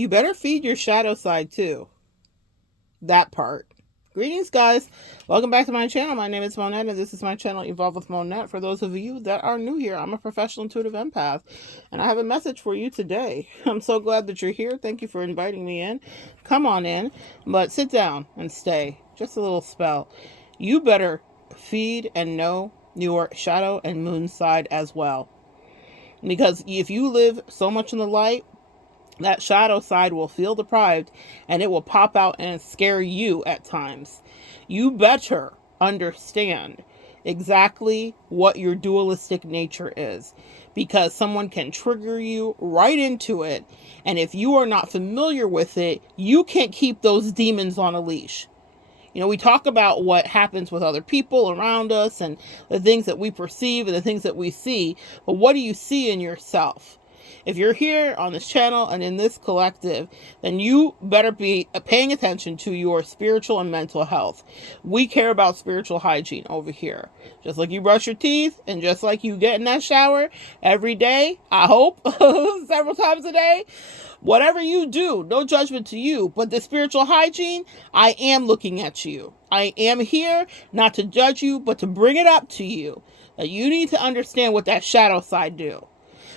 You better feed your shadow side too. That part. Greetings, guys. Welcome back to my channel. My name is Monette, and this is my channel, Evolve with Monette. For those of you that are new here, I'm a professional intuitive empath, and I have a message for you today. I'm so glad that you're here. Thank you for inviting me in. Come on in, but sit down and stay. Just a little spell. You better feed and know your shadow and moon side as well. Because if you live so much in the light, that shadow side will feel deprived and it will pop out and scare you at times. You better understand exactly what your dualistic nature is, because someone can trigger you right into it. And if you are not familiar with it, you can't keep those demons on a leash. You know, we talk about what happens with other people around us and the things that we perceive and the things that we see. But what do you see in yourself? If you're here on this channel and in this collective, then you better be paying attention to your spiritual and mental health. We care about spiritual hygiene over here. Just like you brush your teeth and just like you get in that shower every day, I hope, several times a day. Whatever you do, no judgment to you, but the spiritual hygiene, I am looking at you. I am here not to judge you, but to bring it up to you. That you need to understand what that shadow side do.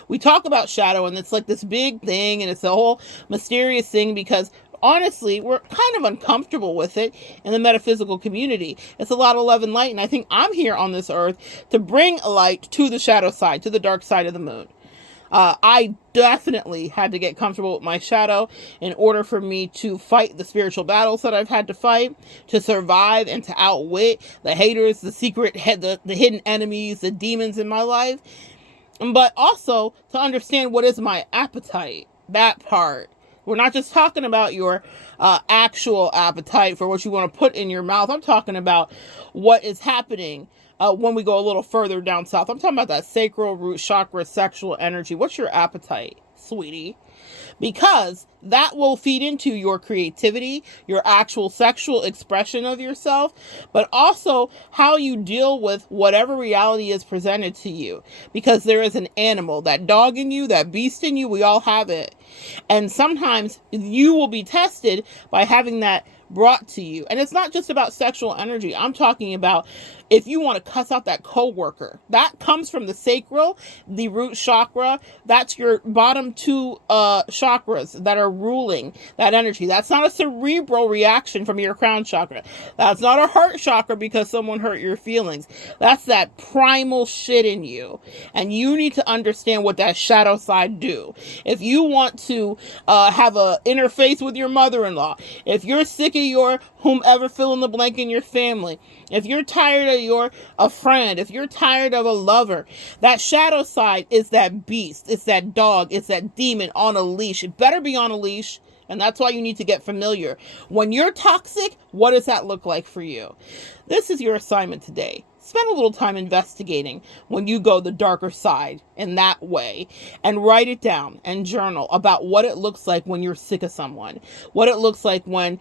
We talk about shadow and it's like this big thing and it's a whole mysterious thing because honestly, we're kind of uncomfortable with it in the metaphysical community. It's a lot of love and light, and I think I'm here on this earth to bring a light to the shadow side, to the dark side of the moon. I definitely had to get comfortable with my shadow in order for me to fight the spiritual battles that I've had to fight, to survive and to outwit the haters, the secret, the hidden enemies, the demons in my life. But also to understand what is my appetite, that part. We're not just talking about your actual appetite for what you want to put in your mouth. I'm talking about what is happening when we go a little further down south. I'm talking about that sacral root chakra sexual energy. What's your appetite, sweetie? Because that will feed into your creativity, your actual sexual expression of yourself, but also how you deal with whatever reality is presented to you. Because there is an animal, that dog in you, that beast in you, we all have it. And sometimes you will be tested by having that brought to you. And it's not just about sexual energy. I'm talking about if you want to cuss out that coworker, that comes from the sacral, the root chakra. That's your bottom two chakras that are ruling that energy. That's not a cerebral reaction from your crown chakra. That's not a heart chakra because someone hurt your feelings. That's that primal shit in you. And you need to understand what that shadow side do. If you want to have a interface with your mother-in-law, if you're sick of your whomever fill in the blank in your family, if you're tired of a friend, if you're tired of a lover, that shadow side is that beast, it's that dog, it's that demon on a leash. It better be on a leash, and that's why you need to get familiar. When you're toxic, what does that look like for you? This is your assignment today. Spend a little time investigating when you go the darker side in that way, and write it down and journal about what it looks like when you're sick of someone, what it looks like when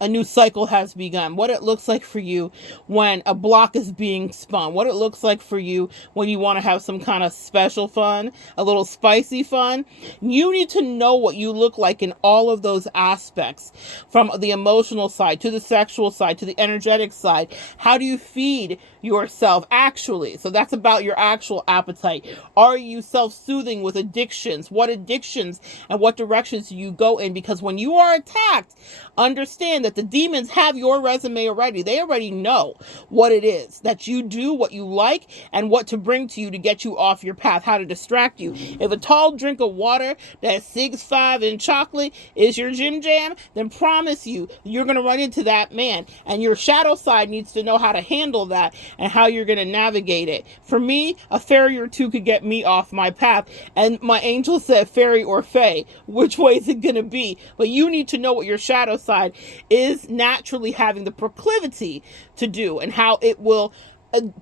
a new cycle has begun, what it looks like for you when a block is being spun, what it looks like for you when you want to have some kind of special fun, a little spicy fun. You need to know what you look like in all of those aspects, from the emotional side to the sexual side to the energetic side. How do you feed yourself actually? So that's about your actual appetite. Are you self-soothing with addictions? What addictions and what directions do you go in? Because when you are attacked, understand that the demons have your resume already. They already know what it is that you do, what you like, and what to bring to you to get you off your path, how to distract you. If a tall drink of water that's 6'5" in chocolate is your gym jam, then promise you, you're going to run into that man. And your shadow side needs to know how to handle that and how you're going to navigate it. For me, a fairy or two could get me off my path. And my angel said fairy or fae. Which way is it going to be? But you need to know what your shadow side is naturally having the proclivity to do, and how it will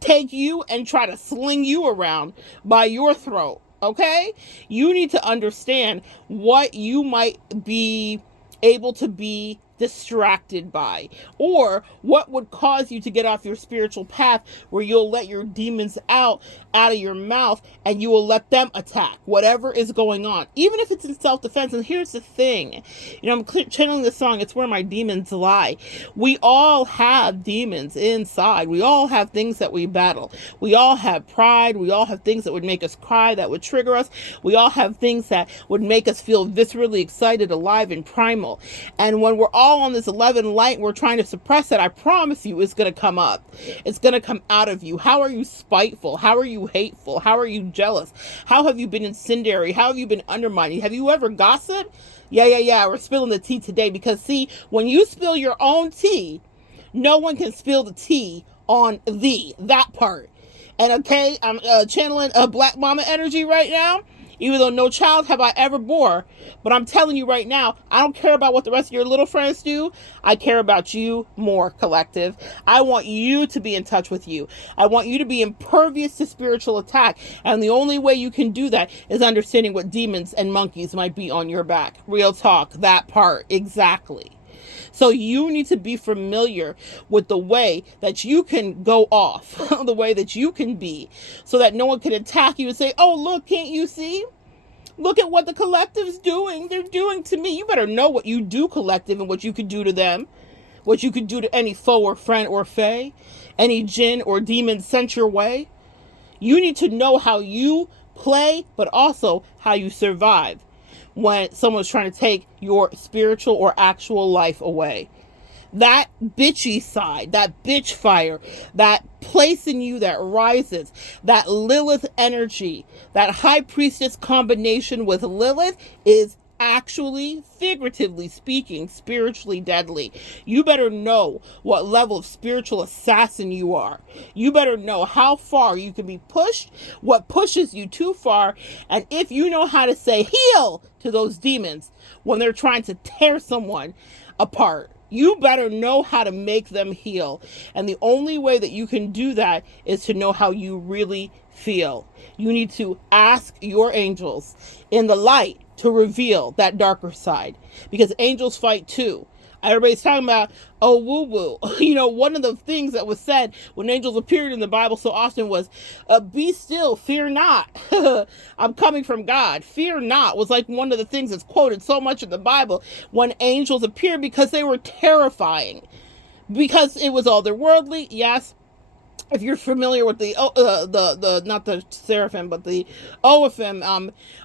take you and try to sling you around by your throat. Okay? You need to understand what you might be able to be distracted by, or what would cause you to get off your spiritual path where you'll let your demons out of your mouth and you will let them attack whatever is going on, even if it's in self-defense. And here's the thing, I'm channeling the song, It's Where My Demons Lie. We all have demons inside. We all have things that we battle. We all have pride. We all have things that would make us cry, that would trigger us. We all have things that would make us feel viscerally excited, alive, and primal. And when we're all on this 11 light, we're trying to suppress it, I promise you it's going to come up. It's going to come out of you. How are you spiteful? How are you hateful? How are you jealous? How have you been incendiary? How have you been undermining? Have you ever gossiped? Yeah. We're spilling the tea today because, see, when you spill your own tea, no one can spill the tea on thee. That part. And okay, I'm channeling a black mama energy right now. Even though no child have I ever bore. But I'm telling you right now, I don't care about what the rest of your little friends do. I care about you more, collective. I want you to be in touch with you. I want you to be impervious to spiritual attack. And the only way you can do that is understanding what demons and monkeys might be on your back. Real talk, that part, exactly. So you need to be familiar with the way that you can go off, the way that you can be, so that no one can attack you and say, oh, look, can't you see? Look at what the collective's doing. They're doing to me. You better know what you do, collective, and what you could do to them, what you could do to any foe or friend or fae, any jinn or demon sent your way. You need to know how you play, but also how you survive when someone's trying to take your spiritual or actual life away. That bitchy side, that bitch fire, that place in you that rises, that Lilith energy, that high priestess combination with Lilith is actually, figuratively speaking, spiritually deadly. You better know what level of spiritual assassin you are. You better know how far you can be pushed, what pushes you too far, and if you know how to say heal to those demons when they're trying to tear someone apart. You better know how to make them heal. And the only way that you can do that is to know how you really feel. You need to ask your angels in the light to reveal that darker side, because angels fight too. Everybody's talking about, oh, woo-woo. One of the things that was said when angels appeared in the Bible so often was, be still, fear not. I'm coming from God. Fear not was like one of the things that's quoted so much in the Bible when angels appeared, because they were terrifying. Because it was otherworldly, yes. If you're familiar with the not the seraphim, but the Oaphim,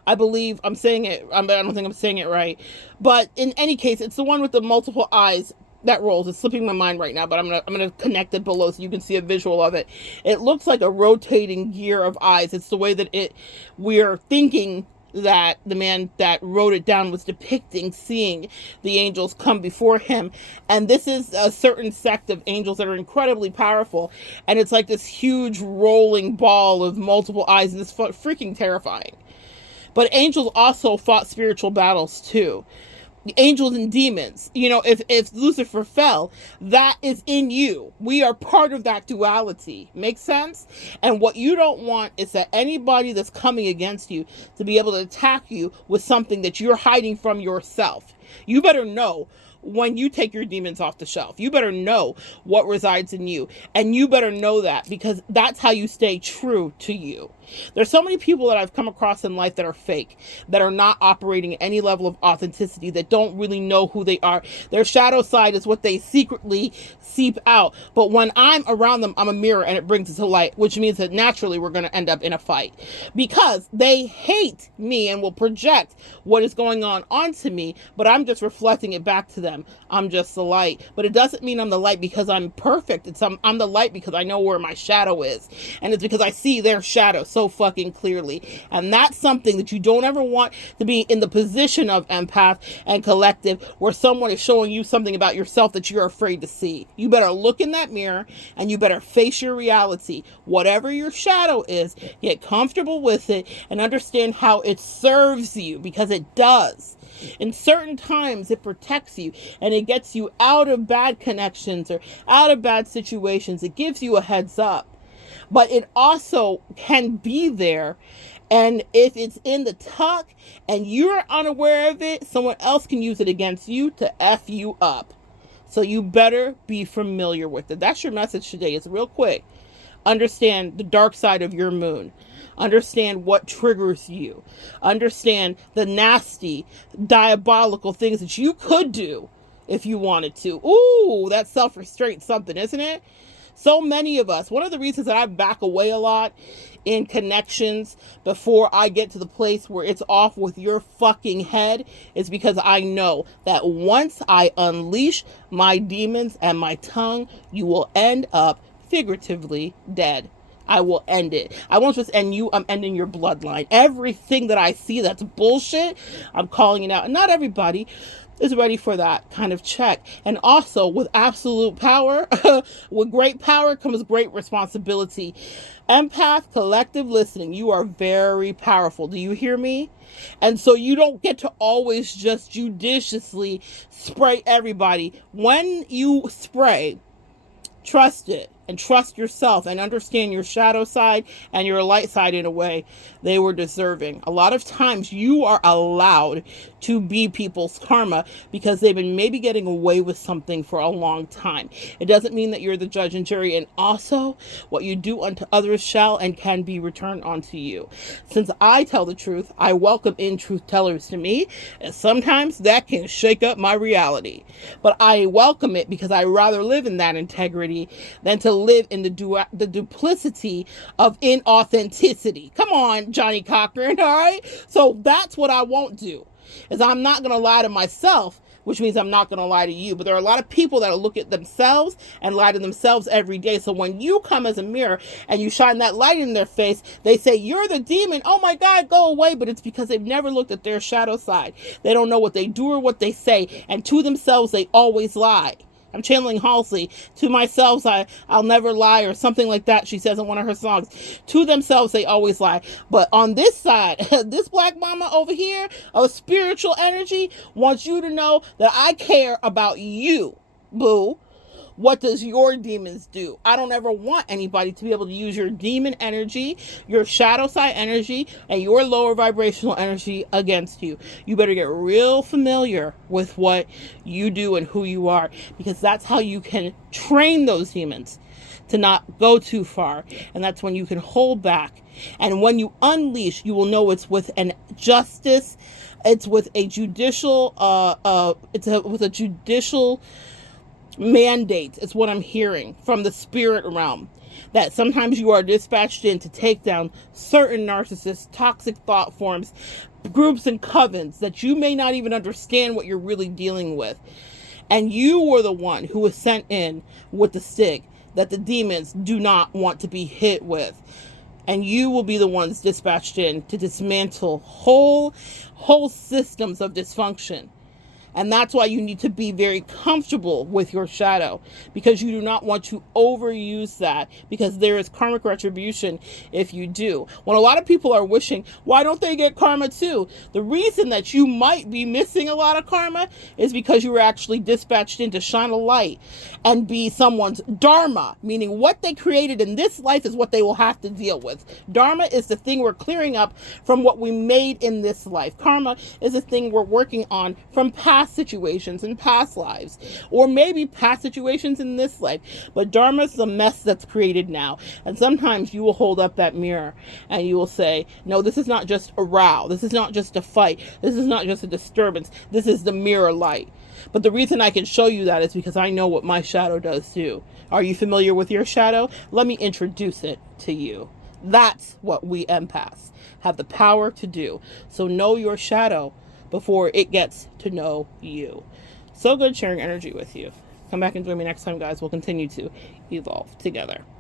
I believe I'm saying it. I don't think I'm saying it right, but in any case, it's the one with the multiple eyes that rolls. It's slipping my mind right now, but I'm gonna connect it below so you can see a visual of it. It looks like a rotating gear of eyes. It's the way that we're thinking that the man that wrote it down was depicting, seeing the angels come before him. And this is a certain sect of angels that are incredibly powerful, and it's like this huge rolling ball of multiple eyes, and it's freaking terrifying. But angels also fought spiritual battles too. Angels and demons, if Lucifer fell, that is in you. We are part of that duality. Makes sense? And what you don't want is that anybody that's coming against you to be able to attack you with something that you're hiding from yourself. You better know when you take your demons off the shelf. You better know what resides in you. And you better know that, because that's how you stay true to you. There's so many people that I've come across in life that are fake, that are not operating at any level of authenticity, that don't really know who they are. Their shadow side is what they secretly seep out. But when I'm around them, I'm a mirror and it brings it to light, which means that naturally we're going to end up in a fight, because they hate me and will project what is going on onto me, but I'm just reflecting it back to them. I'm just the light. But it doesn't mean I'm the light because I'm perfect. I'm the light because I know where my shadow is. And it's because I see their shadow so fucking clearly. And that's something that you don't ever want to be in the position of empath and collective, where someone is showing you something about yourself that you're afraid to see. You better look in that mirror and you better face your reality. Whatever your shadow is, get comfortable with it and understand how it serves you, because it does. In certain times, it protects you and it gets you out of bad connections or out of bad situations. It gives you a heads up. But it also can be there, and if it's in the tuck and you're unaware of it, someone else can use it against you to F you up. So you better be familiar with it. That's your message today. It's real quick. Understand the dark side of your moon. Understand what triggers you. Understand the nasty, diabolical things that you could do if you wanted to. Ooh, that's self-restraint something, isn't it? So many of us, one of the reasons that I back away a lot in connections before I get to the place where it's off with your fucking head is because I know that once I unleash my demons and my tongue, you will end up figuratively dead. I will end it. I won't just end you, I'm ending your bloodline. Everything that I see that's bullshit, I'm calling it out. And not everybody is ready for that kind of check. And also, with absolute power, with great power comes great responsibility. Empath, collective listening, you are very powerful. Do you hear me? And so you don't get to always just judiciously spray everybody. When you spray, trust it and trust yourself and understand your shadow side and your light side in a way they were deserving. A lot of times you are allowed to be people's karma because they've been maybe getting away with something for a long time. It doesn't mean that you're the judge and jury. And also, what you do unto others shall and can be returned unto you. Since I tell the truth, I welcome in truth tellers to me, and sometimes that can shake up my reality. But I welcome it because I rather live in that integrity than to live in the duplicity of inauthenticity. Come on, Johnny Cochran, all right? So that's what I won't do, is I'm not going to lie to myself, which means I'm not going to lie to you. But there are a lot of people that will look at themselves and lie to themselves every day. So when you come as a mirror and you shine that light in their face, they say, you're the demon. Oh my God, go away. But it's because they've never looked at their shadow side. They don't know what they do or what they say. And to themselves, they always lie. I'm channeling Halsey. To myself, I'll never lie, or something like that she says in one of her songs. To themselves, they always lie. But on this side, this black mama over here of spiritual energy wants you to know that I care about you, boo. What does your demons do? I don't ever want anybody to be able to use your demon energy, your shadow side energy, and your lower vibrational energy against you. You better get real familiar with what you do and who you are, because that's how you can train those demons to not go too far. And that's when you can hold back. And when you unleash, you will know it's with an justice. It's with a judicial, with a judicial mandate. It's what I'm hearing from the spirit realm, that sometimes you are dispatched in to take down certain narcissists, toxic thought forms, groups and covens that you may not even understand what you're really dealing with. And you were the one who was sent in with the stick that the demons do not want to be hit with. And you will be the ones dispatched in to dismantle whole systems of dysfunction. And that's why you need to be very comfortable with your shadow, because you do not want to overuse that, because there is karmic retribution if you do. When a lot of people are wishing, why don't they get karma too? The reason that you might be missing a lot of karma is because you were actually dispatched in to shine a light and be someone's dharma, meaning what they created in this life is what they will have to deal with. Dharma is the thing we're clearing up from what we made in this life. Karma is the thing we're working on from past situations and past lives, or maybe past situations in this life. But Dharma is the mess that's created now. And sometimes you will hold up that mirror and you will say, no, this is not just a row. This is not just a fight. This is not just a disturbance. This is the mirror light. But the reason I can show you that is because I know what my shadow does too. Are you familiar with your shadow? Let me introduce it to you. That's what we empaths have the power to do. So know your shadow before it gets to know you. So good sharing energy with you. Come back and join me next time, guys. We'll continue to evolve together.